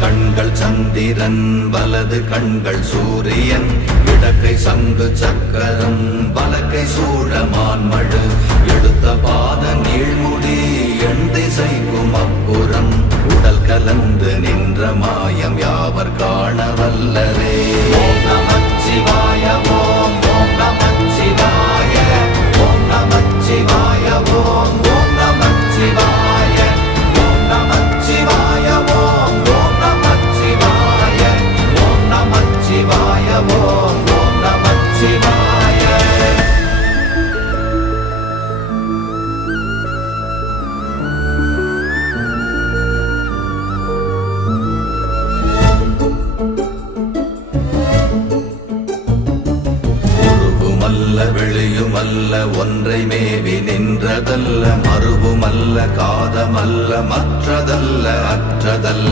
கண்கள் சந்திரன் வலது கண்கள் சூரியன் இடக்கை சங்கு சக்கரம் வலக்கை சூழமான்மழு எடுத்த பாத நீழ்முடி எண் திசைக்கும் அப்புறம் உடல் கலந்து நின்ற மாயம் யாவர் காண வல்லரே. ஓம் நமச்சிவாய ஓம் ஓம் நமச்சிவாய ஓம் நமச்சிவாய ஓம் ஓம் நமச்சிவாய ஓம் நமச்சிவாய ஓம் ஓம் நமச்சிவாய ஓம் நமச்சிவாய ஓம் ஓம் நமச்சிவாய. வெளியுமல்ல ஒன்றை மேவி நின்றதல்ல மறுவுமல்ல காதமல்ல மற்றதல்ல அற்றதல்ல